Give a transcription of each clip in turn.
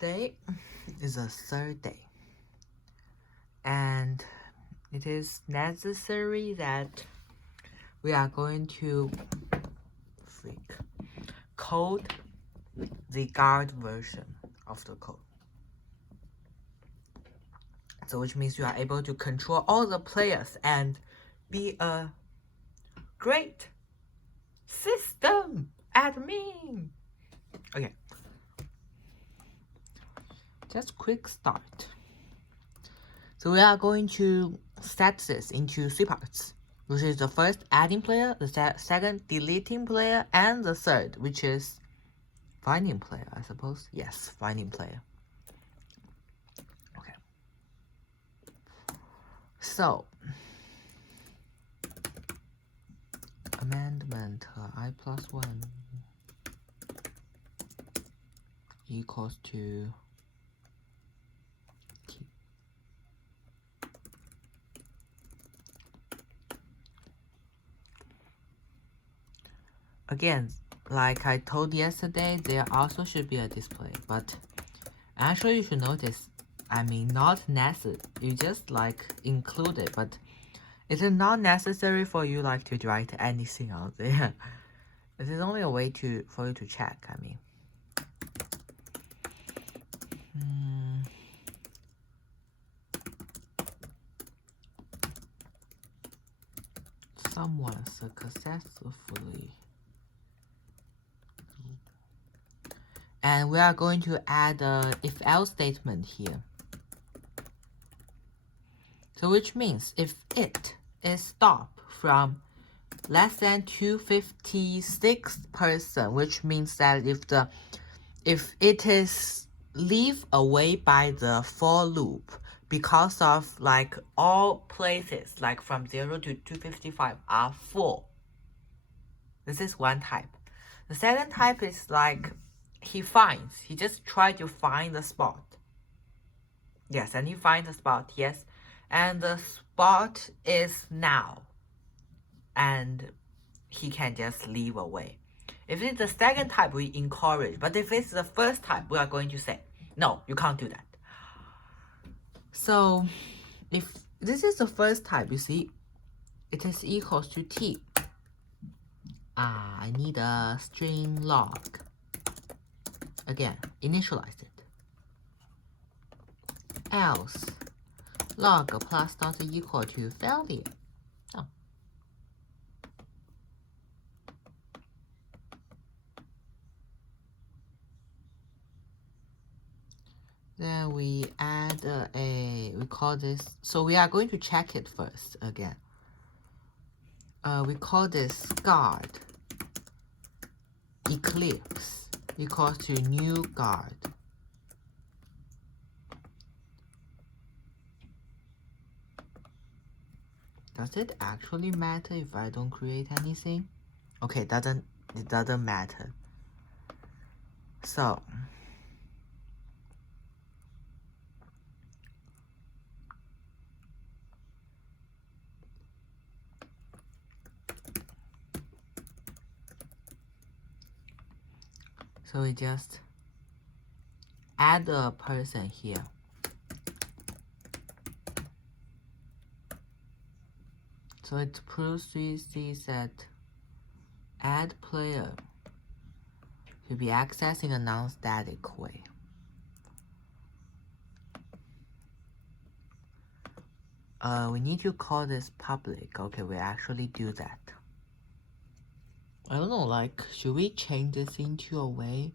Today is the third day, and it is necessary that we are going to code the guard version of the code. So which means you are able to control all the players and be a great system admin. Okay. Just quick start. So we are going to set this into three parts, which is the first adding player, the second deleting player, and the third, which is finding player, I suppose. Yes, finding player. Okay. So, amendment I+1 equals to t. Again, like I told yesterday, there also should be a display, but actually you should notice, not necessary. You just include it, but it is not necessary for you to write anything out there. This is only a way for you to check, Someone successfully. And we are going to add a if-else statement here. So which means if it is stop from less than 256 person, which means that if it is leave away by the for loop because of all places from 0 to 255 are full. This is one type. The second type is he just try to find the spot. Yes, and he finds the spot, yes. And the spot is now. And he can just leave away. If it's the second type, we encourage. But if it's the first type, we are going to say, no, you can't do that. So if this is the first type, you see, it is equals to t. I need a string log. Again, initialize it. Else, log plus dot equal to failure. Oh. Then we add we call this, so we are going to check it first again. We call this guard eclipse equals to new guard. Does it actually matter if I don't create anything? Okay, it doesn't matter. So we just add a person here. So it proves to see that add player to be accessed in a non-static way. We need to call this public. Okay, we actually do that. I don't know, should we change this into a way?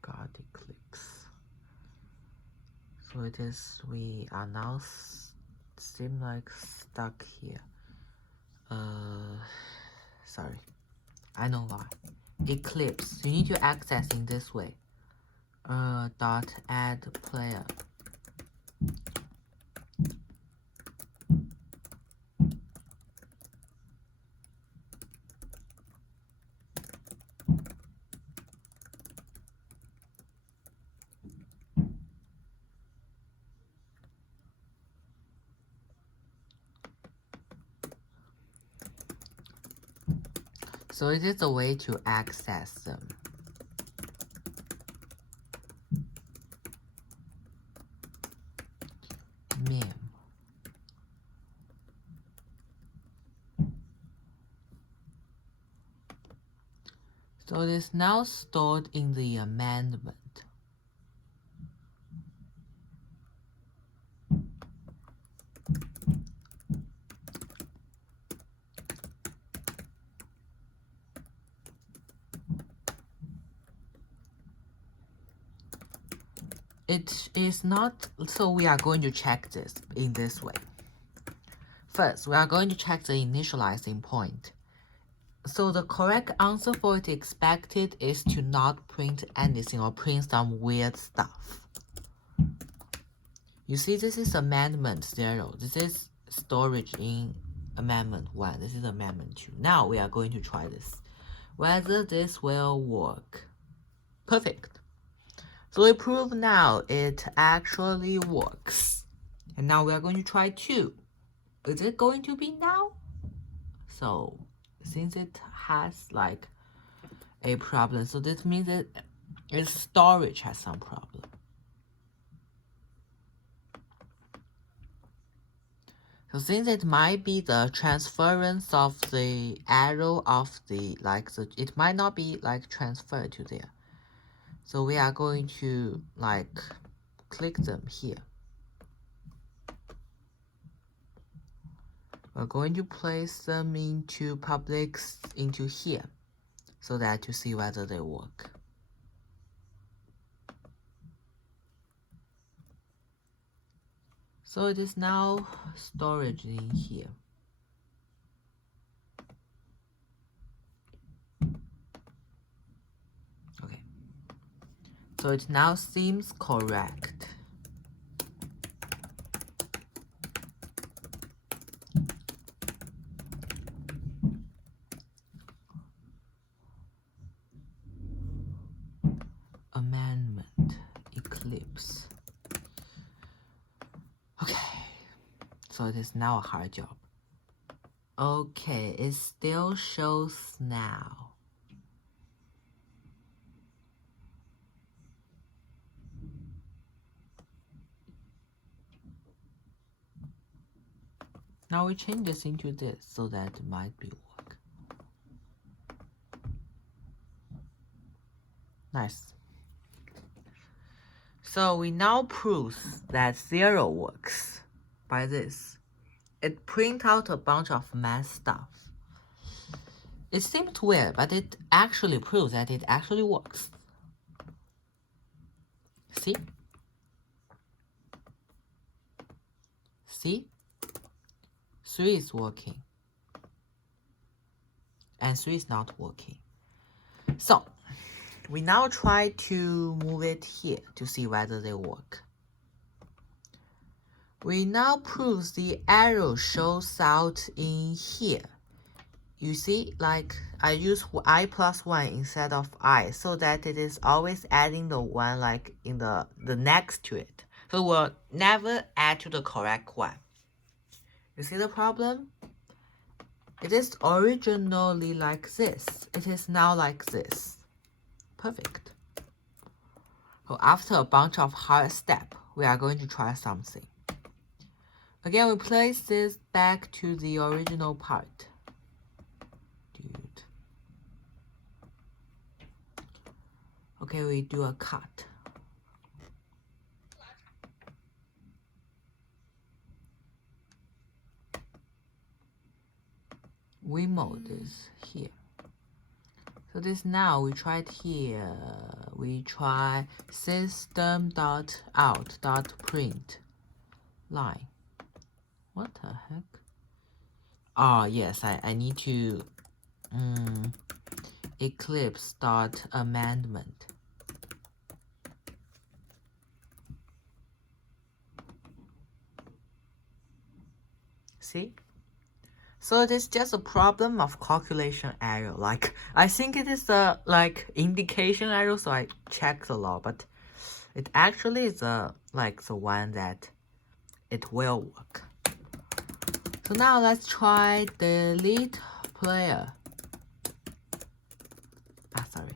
God, it clicks. So it is, we are now seem stuck here. Sorry. I know why. Eclipse. You need to access in this way. Dot add player. So it is a way to access them. So it is now stored in the amendment. It is not, so we are going to check this in this way. First, we are going to check the initializing point. So the correct answer for it expected is to not print anything or print some weird stuff. You see, this is amendment 0. This is storage in amendment 1. This is amendment 2. Now we are going to try this. Whether this will work. Perfect. So we prove now it actually works. And now we are going to try 2. Is it going to be now? So since it has like a problem, so this means that its storage has some problem. So since it might be the transference of the arrow of the, like, the, it might not be like transferred to there. So we are going to like click them here. We're going to place them into publics into here so that to see whether they work. So it is now storage in here. Okay. So it now seems correct. Amendment, Eclipse. Okay. So it is now a hard job. Okay, it still shows now. Now we change this into this so that it might be work. Nice. So we now prove that 0 works by this. It print out a bunch of math stuff. It seemed weird, but it actually proves that it actually works. See? See? 3 is working. And 3 is not working. So, we now try to move it here to see whether they work. We now prove the arrow shows out in here. You see, like I use I plus 1 instead of I so that it is always adding the 1 like in the next to it. So we'll never add to the correct one. You see the problem? It is originally like this. It is now like this. Perfect. So after a bunch of hard steps, we are going to try something. Again, we place this back to the original part. Dude. Okay, we do a cut. We mode is here. So this now we try it here. We try system.out.print line. What the heck? Oh yes, I need to Eclipse.amendment. See? So it is just a problem of calculation error. Like I think it is a like indication error, so I checked the law, but it actually is like the one that it will work. So now let's try delete player. Sorry.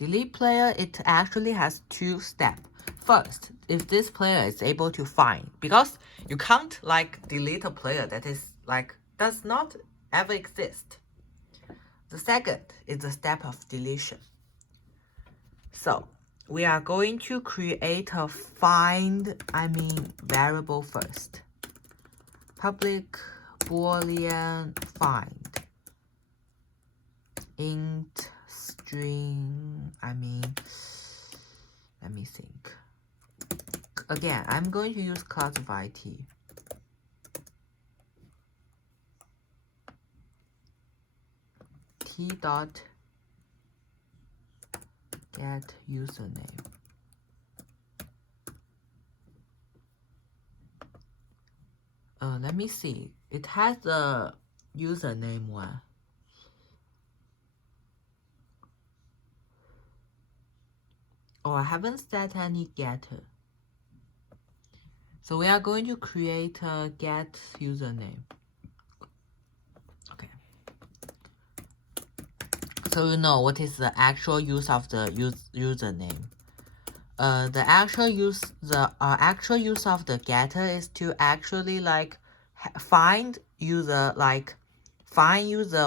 delete player, it actually has two steps. First, if this player is able to find, because you can't like delete a player that is like does not ever exist. The second is the step of deletion. So we are going to create a variable first. Public Boolean find int string, let me think. Again, I'm going to use classify t. T dot get username. Let me see. It has the username one. Oh, I haven't set any getter. So we are going to create a get username. Okay. So you know what is the actual use of the username. The actual use of the getter is to actually like find user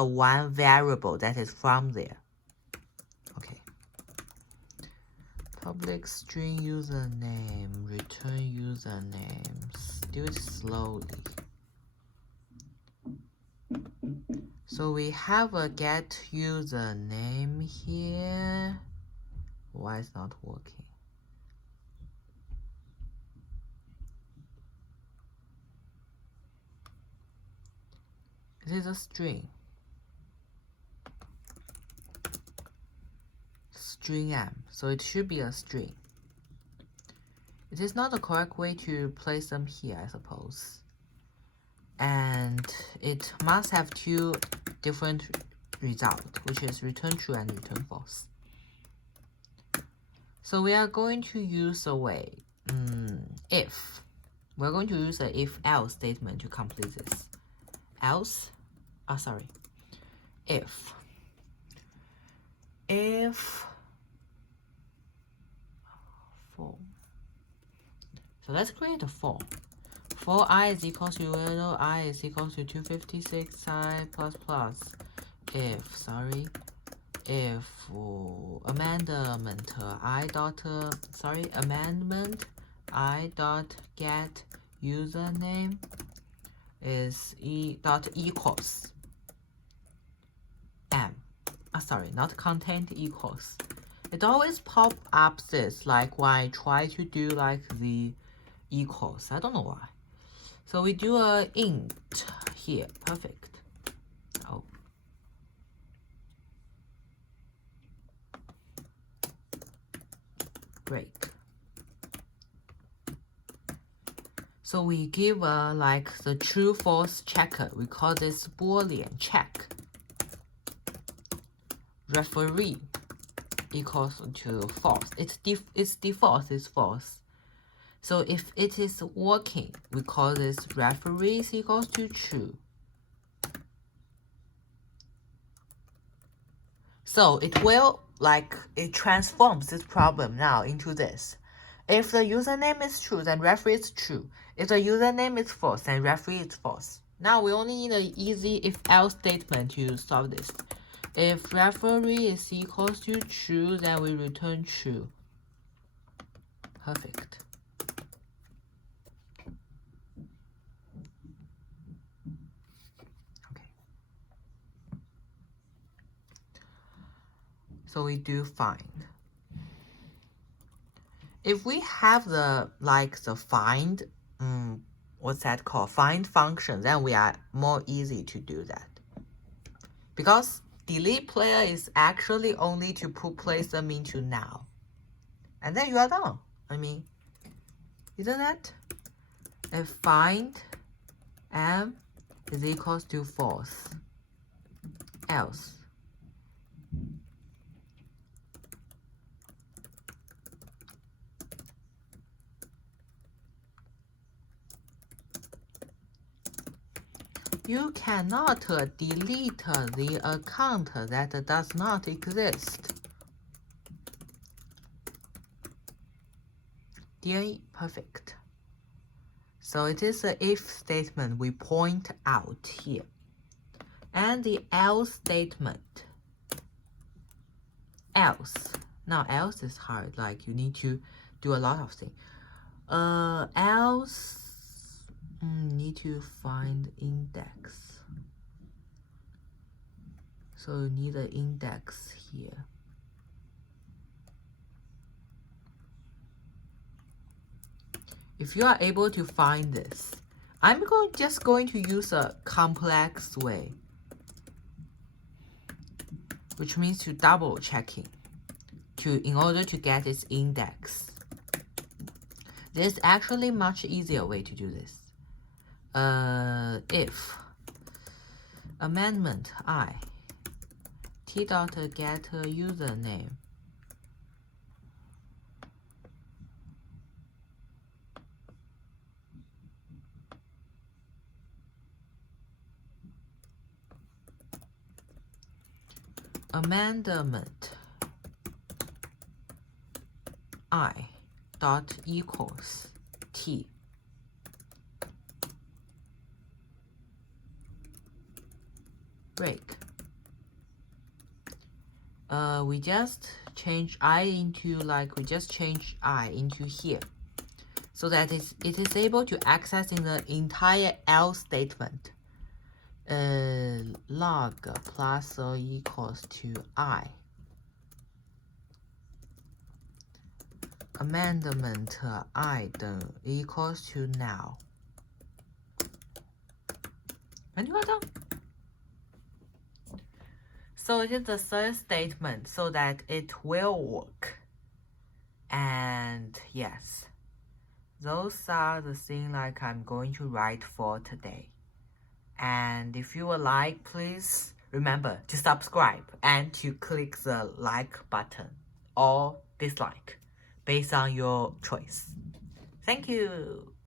one variable that is from there. Okay. Public string username, return usernames. Do it slowly. So we have a get username here. Why it's not working? It is a string. String m, so it should be a string. It is not the correct way to place them here, I suppose. And it must have two different results, which is return true and return false. So we are going to use a way, if. We're going to use a if-else statement to complete this. Else, if for. So let's create a for. For I is equals to 0, I is equals to 256 I plus plus. If amendment I dot get username is equals m. Not content equals. It always pop up this like when I try to do like the equals. I don't know why. So we do a int here. Perfect. Oh. Great. So we give like the true false checker. We call this Boolean check. Referee equals to false. Its default is false. So if it is working, we call this referee is equals to true. So it will it transforms this problem now into this. If the username is true, then referee is true. If the username is false, then referee is false. Now we only need an easy if-else statement to solve this. If referee is equals to true, then we return true. Perfect. Okay. So we do find. If we have the find, what's that called? Find function, then we are more easy to do that. Because delete player is actually only to place them into now. And then you are done. Isn't that? If find m is equals to false, else. You cannot delete the account that does not exist. Dear perfect. So it is the if statement we point out here. And the else statement. Else. Now else is hard, like you need to do a lot of things. Else need to find index. So you need an index here. If you are able to find this, I'm just going to use a complex way, which means to double checking in order to get its index. There's actually much easier way to do this. If amendment I t dot get username amendment I dot equals t break. We just change I into we just change I into here, so that it is able to access in the entire else statement. Log plus or equals to I. Amendment I equals to now. And you are done. So it is the third statement so that it will work. And yes, those are the things I'm going to write for today. And if you would like, please remember to subscribe and to click the like button or dislike based on your choice. Thank you.